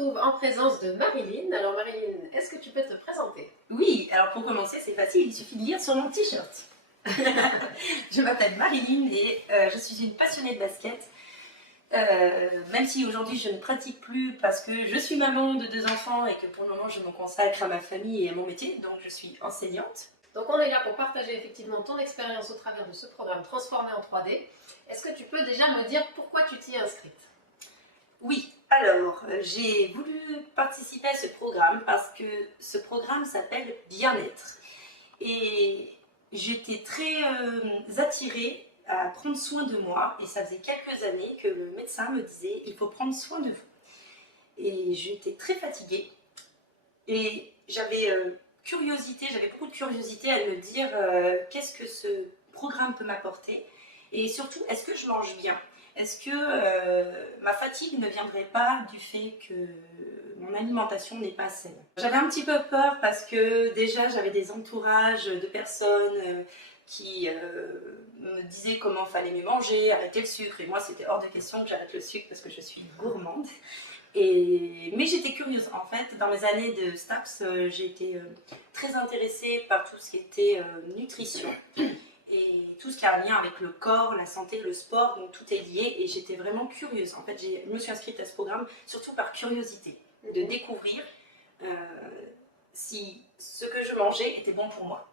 retrouve en présence de Marilyn. Alors Marilyn, est-ce que tu peux te présenter? Oui, alors pour commencer, c'est facile, il suffit de lire sur mon t-shirt. Je m'appelle Marilyn et je suis une passionnée de basket. Même si aujourd'hui je ne pratique plus parce que je suis maman de 2 enfants et que pour le moment je me consacre à ma famille et à mon métier, donc je suis enseignante. Donc on est là pour partager effectivement ton expérience au travers de ce programme transformé en 3D. Est-ce que tu peux déjà me dire pourquoi tu t'y es inscrite? Oui, alors j'ai voulu participer à ce programme parce que ce programme s'appelle Bien-être. Et j'étais très attirée à prendre soin de moi et ça faisait quelques années que le médecin me disait il faut prendre soin de vous. Et j'étais très fatiguée et j'avais j'avais beaucoup de curiosité à me dire qu'est-ce que ce programme peut m'apporter et surtout est-ce que je mange bien? Est-ce que ma fatigue ne viendrait pas du fait que mon alimentation n'est pas saine? J'avais un petit peu peur parce que déjà j'avais des entourages de personnes qui me disaient comment fallait mieux manger, arrêter le sucre. Et moi c'était hors de question que j'arrête le sucre parce que je suis gourmande. Mais j'étais curieuse. En fait, dans mes années de STAPS, j'ai été très intéressée par tout ce qui était nutrition. Et tout ce qui a un lien avec le corps, la santé, le sport, donc tout est lié et j'étais vraiment curieuse. En fait, je me suis inscrite à ce programme surtout par curiosité, de découvrir si ce que je mangeais était bon pour moi.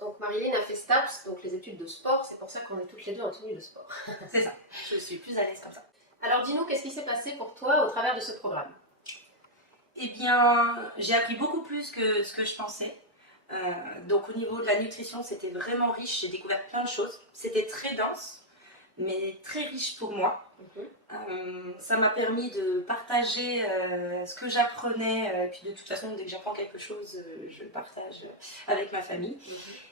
Donc Marilyn a fait STAPS, donc les études de sport, c'est pour ça qu'on est toutes les deux en tenue de sport. C'est ça, je suis plus à l'aise comme ça. Alors dis-nous, qu'est-ce qui s'est passé pour toi au travers de ce programme? Eh bien, j'ai appris beaucoup plus que ce que je pensais. Donc au niveau de la nutrition, c'était vraiment riche, j'ai découvert plein de choses. C'était très dense, mais très riche pour moi. Ça m'a permis de partager ce que j'apprenais, puis de toute façon, dès que j'apprends quelque chose, je le partage avec ma famille.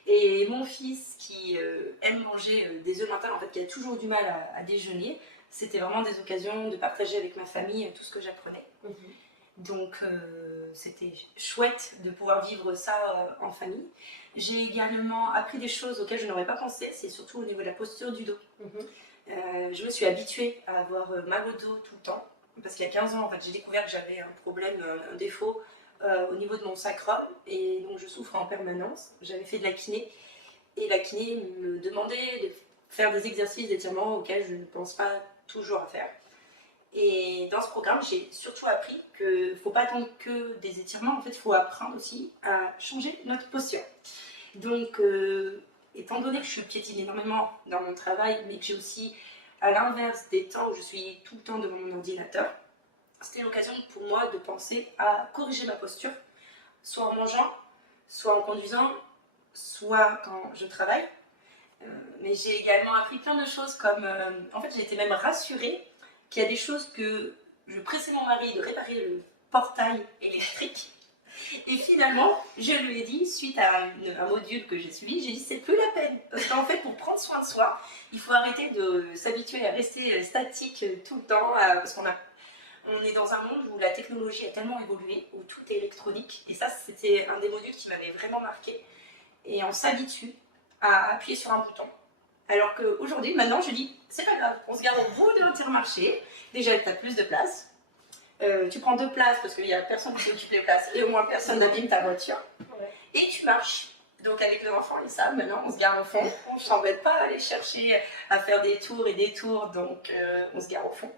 Et mon fils qui aime manger des œufs le matin, en fait, qui a toujours du mal à déjeuner, c'était vraiment des occasions de partager avec ma famille tout ce que j'apprenais. Donc c'était chouette de pouvoir vivre ça en famille. J'ai également appris des choses auxquelles je n'aurais pas pensé, c'est surtout au niveau de la posture du dos. Je me suis habituée à avoir mal au dos tout le temps, parce qu'il y a 15 ans, en fait, j'ai découvert que j'avais un problème, un défaut au niveau de mon sacrum, et donc je souffre en permanence. J'avais fait de la kiné, et la kiné me demandait de faire des exercices d'étirement auxquels je ne pense pas toujours à faire. Et dans ce programme, j'ai surtout appris qu'il ne faut pas attendre que des étirements, en fait, il faut apprendre aussi à changer notre posture. Donc, étant donné que je piétine énormément dans mon travail, mais que j'ai aussi, à l'inverse des temps où je suis tout le temps devant mon ordinateur, c'était l'occasion pour moi de penser à corriger ma posture, soit en mangeant, soit en conduisant, soit quand je travaille. Mais j'ai également appris plein de choses comme, en fait, j'ai été même rassurée qu'il y a des choses que je pressais mon mari de réparer le portail électrique. Et finalement, je lui ai dit, suite à un module que j'ai suivi, j'ai dit c'est plus la peine. Parce qu'en fait, pour prendre soin de soi, il faut arrêter de s'habituer à rester statique tout le temps. Parce qu'on est dans un monde où la technologie a tellement évolué, où tout est électronique. Et ça, c'était un des modules qui m'avait vraiment marqué. Et on s'habitue à appuyer sur un bouton. Alors qu'aujourd'hui, maintenant, je dis, c'est pas grave, on se garde au bout de l'Intermarché. Déjà, tu as plus de place. Tu prends 2 places parce qu'il n'y a personne qui s'occupe des places et au moins personne n'abîme ta voiture. Et tu marches. Donc avec les enfants, ils savent, maintenant, on se gare au fond. On ne s'embête pas à aller chercher, à faire des tours et des tours, donc on se gare au fond.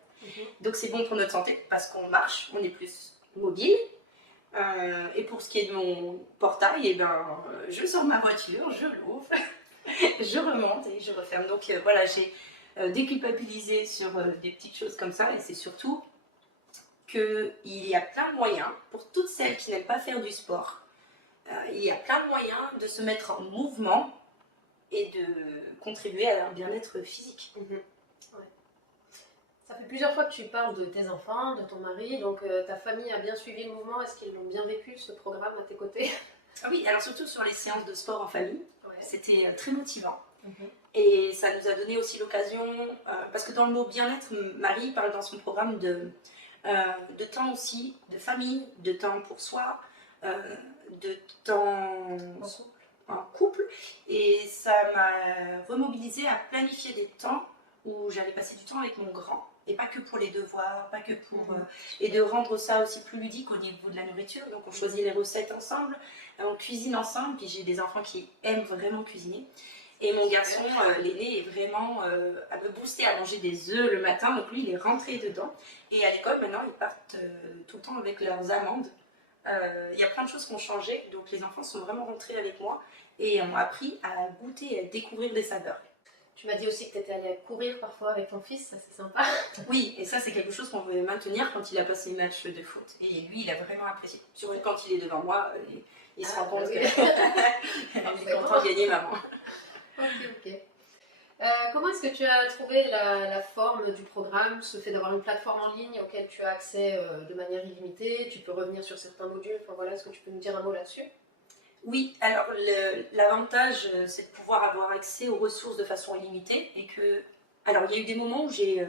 Donc c'est bon pour notre santé parce qu'on marche, on est plus mobile. Et pour ce qui est de mon portail, eh ben, je sors ma voiture, je l'ouvre. Je remonte et je referme. Donc voilà, j'ai déculpabilisé sur des petites choses comme ça et c'est surtout qu'il y a plein de moyens, pour toutes celles qui n'aiment pas faire du sport, il y a plein de moyens de se mettre en mouvement et de contribuer à un bien-être physique. Ça fait plusieurs fois que tu parles de tes enfants, de ton mari, donc ta famille a bien suivi le mouvement. Est-ce qu'ils l'ont bien vécu, ce programme, à tes côtés? Oui, alors surtout sur les séances de sport en famille, c'était très motivant. Et ça nous a donné aussi l'occasion, parce que dans le mot bien-être, Marie parle dans son programme de temps aussi, de famille, de temps pour soi, de temps en couple. Et ça m'a remobilisée à planifier des temps où j'allais passer du temps avec mon grand. et pas que pour les devoirs, pas que pour... et de rendre ça aussi plus ludique au niveau de la nourriture. Donc on choisit les recettes ensemble, on cuisine ensemble, puis j'ai des enfants qui aiment vraiment cuisiner. Et mon garçon, l'aîné, est vraiment à me booster à manger des œufs le matin, donc lui il est rentré dedans. Et à l'école maintenant ils partent tout le temps avec leurs amandes. Il y a plein de choses qui ont changé, donc les enfants sont vraiment rentrés avec moi et ont appris à goûter et à découvrir des saveurs. Tu m'as dit aussi que tu étais allée courir parfois avec ton fils, ça c'est sympa. Oui, et ça c'est quelque chose qu'on veut maintenir quand il a passé les matchs de foot. Et lui, il a vraiment apprécié. Surtout quand il est devant moi, il se rend compte qu'il est content de gagner maman. Ok. Comment est-ce que tu as trouvé la forme du programme, ce fait d'avoir une plateforme en ligne auquel tu as accès de manière illimitée, tu peux revenir sur certains modules, enfin voilà, est-ce que tu peux nous dire un mot là-dessus? Oui, alors l'avantage, c'est de pouvoir avoir accès aux ressources de façon illimitée et que... Alors, il y a eu des moments où j'ai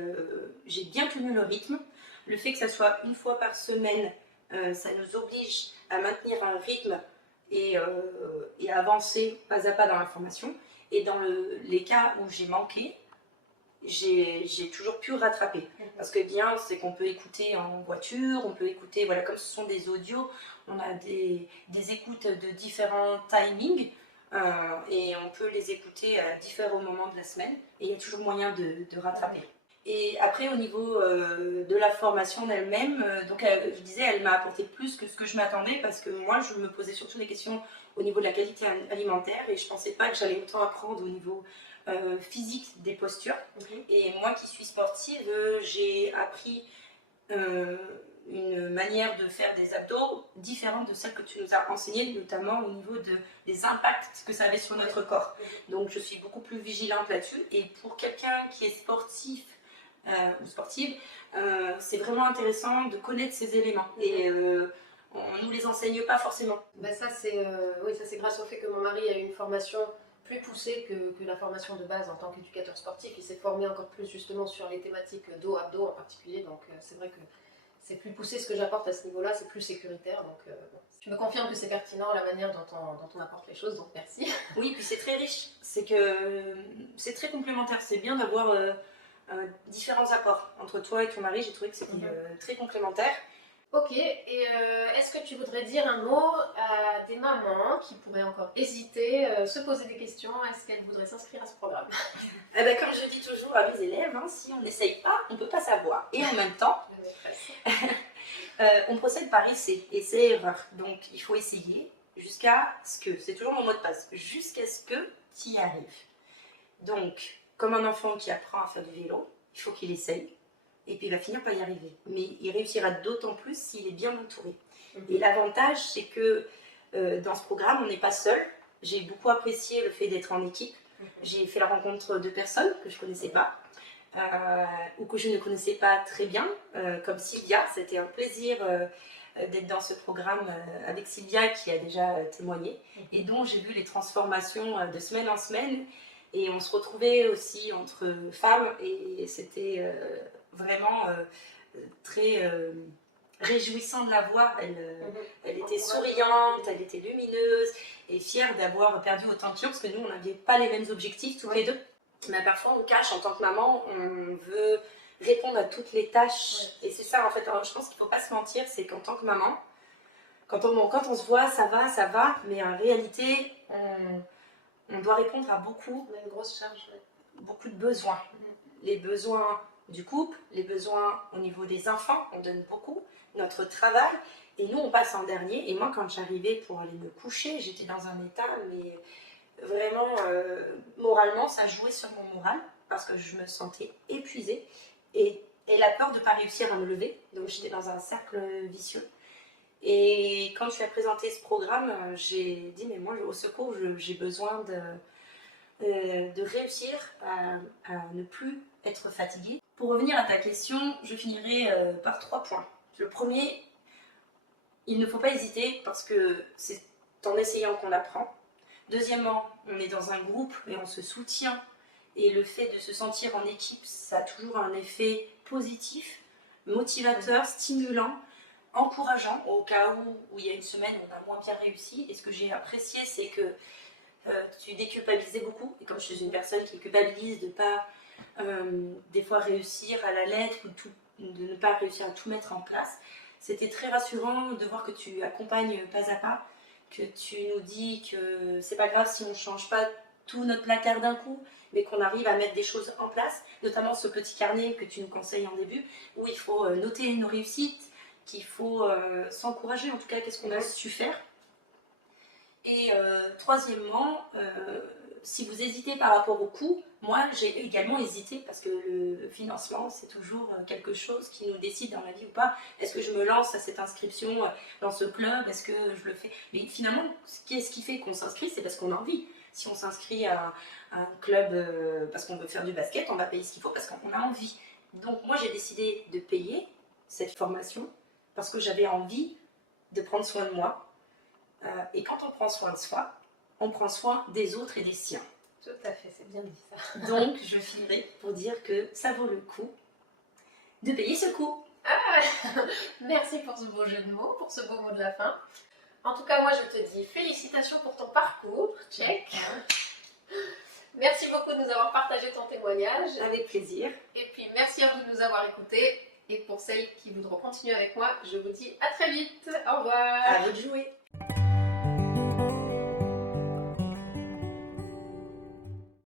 bien tenu le rythme. Le fait que ça soit une fois par semaine, ça nous oblige à maintenir un rythme et à avancer pas à pas dans la formation. Et dans les cas où j'ai manqué, j'ai toujours pu rattraper. Parce que bien, c'est qu'on peut écouter en voiture, on peut écouter, voilà, comme ce sont des audios, on a des écoutes de différents timings et on peut les écouter à différents moments de la semaine et il y a toujours moyen de rattraper. Et après, au niveau de la formation en elle-même, donc je disais, elle m'a apporté plus que ce que je m'attendais parce que moi, je me posais surtout des questions au niveau de la qualité alimentaire et je ne pensais pas que j'allais autant apprendre au niveau physique des postures. Et moi qui suis sportive, j'ai appris une manière de faire des abdos différente de celle que tu nous as enseignée, notamment au niveau des impacts que ça avait sur notre corps. Donc je suis beaucoup plus vigilante là-dessus. Et pour quelqu'un qui est sportif ou sportive, c'est vraiment intéressant de connaître ces éléments. Et on ne nous les enseigne pas forcément. Ben ça c'est grâce au fait que mon mari a eu une formation plus poussée que la formation de base en tant qu'éducateur sportif. Il s'est formé encore plus justement sur les thématiques dos, abdos en particulier. Donc c'est vrai que c'est plus poussé ce que j'apporte à ce niveau-là, c'est plus sécuritaire. Donc bon. Tu me confirmes que c'est pertinent la manière dont on apporte les choses, donc merci. Oui, puis c'est très riche. C'est que c'est très complémentaire. C'est bien d'avoir différents apports entre toi et ton mari. J'ai trouvé que c'était très complémentaire. Ok, et est-ce que tu voudrais dire un mot à des mamans qui pourraient encore hésiter, se poser des questions, est-ce qu'elles voudraient s'inscrire à ce programme? Eh ben, comme je dis toujours à mes élèves, hein, si on n'essaye pas, on ne peut pas savoir. Et en même temps, on procède par essai-erreur. Donc il faut essayer jusqu'à ce que, c'est toujours mon mot de passe, jusqu'à ce que tu y arrives. Donc, comme un enfant qui apprend à faire du vélo, il faut qu'il essaye. Et puis il va finir par y arriver. Mais il réussira d'autant plus s'il est bien entouré. Et l'avantage, c'est que dans ce programme, on n'est pas seul. J'ai beaucoup apprécié le fait d'être en équipe. J'ai fait la rencontre de personnes que je ne connaissais pas ou que je ne connaissais pas très bien, comme Sylvia. C'était un plaisir d'être dans ce programme avec Sylvia qui a déjà témoigné et dont j'ai vu les transformations de semaine en semaine. Et on se retrouvait aussi entre femmes et c'était vraiment très réjouissant de la voir. Elle était souriante, elle était lumineuse et fière d'avoir perdu autant de kilos parce que nous, on n'avait pas les mêmes objectifs tous les deux. Mais parfois, on cache en tant que maman, on veut répondre à toutes les tâches. Et c'est ça, en fait, alors, je pense qu'il ne faut pas se mentir, c'est qu'en tant que maman, quand on se voit, ça va, mais en réalité, on doit répondre à beaucoup. On a une grosse charge. Beaucoup de besoins. Les besoins du couple, les besoins au niveau des enfants, on donne beaucoup, notre travail, et nous on passe en dernier. Et moi quand j'arrivais pour aller me coucher, j'étais dans un état, mais vraiment moralement, ça jouait sur mon moral, parce que je me sentais épuisée, et la peur de ne pas réussir à me lever, donc j'étais dans un cercle vicieux. Et quand tu as présenté ce programme, j'ai dit, mais moi au secours, j'ai besoin de réussir à ne plus être fatiguée. Pour revenir à ta question, je finirai par 3 points. Le premier, il ne faut pas hésiter parce que c'est en essayant qu'on apprend. Deuxièmement, on est dans un groupe et on se soutient. Et le fait de se sentir en équipe, ça a toujours un effet positif, motivateur, stimulant, encourageant au cas où il y a une semaine où on a moins bien réussi. Et ce que j'ai apprécié, c'est que tu déculpabilisais beaucoup. Et comme je suis une personne qui culpabilise de ne pas des fois réussir à la lettre ou de ne pas réussir à tout mettre en place, c'était très rassurant de voir que tu accompagnes pas à pas, que tu nous dis que c'est pas grave si on ne change pas tout notre placard d'un coup, mais qu'on arrive à mettre des choses en place, notamment ce petit carnet que tu nous conseilles en début, où il faut noter nos réussites, qu'il faut s'encourager, en tout cas, qu'est-ce qu'on a su faire. Et troisièmement, si vous hésitez par rapport au coût, moi j'ai également hésité parce que le financement c'est toujours quelque chose qui nous décide dans la vie ou pas. Est-ce que je me lance à cette inscription dans ce club? Est-ce que je le fais? Mais finalement, qu'est-ce qui fait qu'on s'inscrit? C'est parce qu'on a envie. Si on s'inscrit à un club parce qu'on veut faire du basket, on va payer ce qu'il faut parce qu'on a envie. Donc moi j'ai décidé de payer cette formation parce que j'avais envie de prendre soin de moi. Et quand on prend soin de soi, on prend soin des autres et des siens. Tout à fait, c'est bien dit ça. Donc, je finirai pour dire que ça vaut le coup de payer ce coup. Ah, merci pour ce beau jeu de mots, pour ce beau mot de la fin. En tout cas, moi, je te dis félicitations pour ton parcours. Check. Merci beaucoup de nous avoir partagé ton témoignage. Avec plaisir. Et puis, merci à vous de nous avoir écoutés. Et pour celles qui voudront continuer avec moi, je vous dis à très vite. Au revoir. À vous de jouer.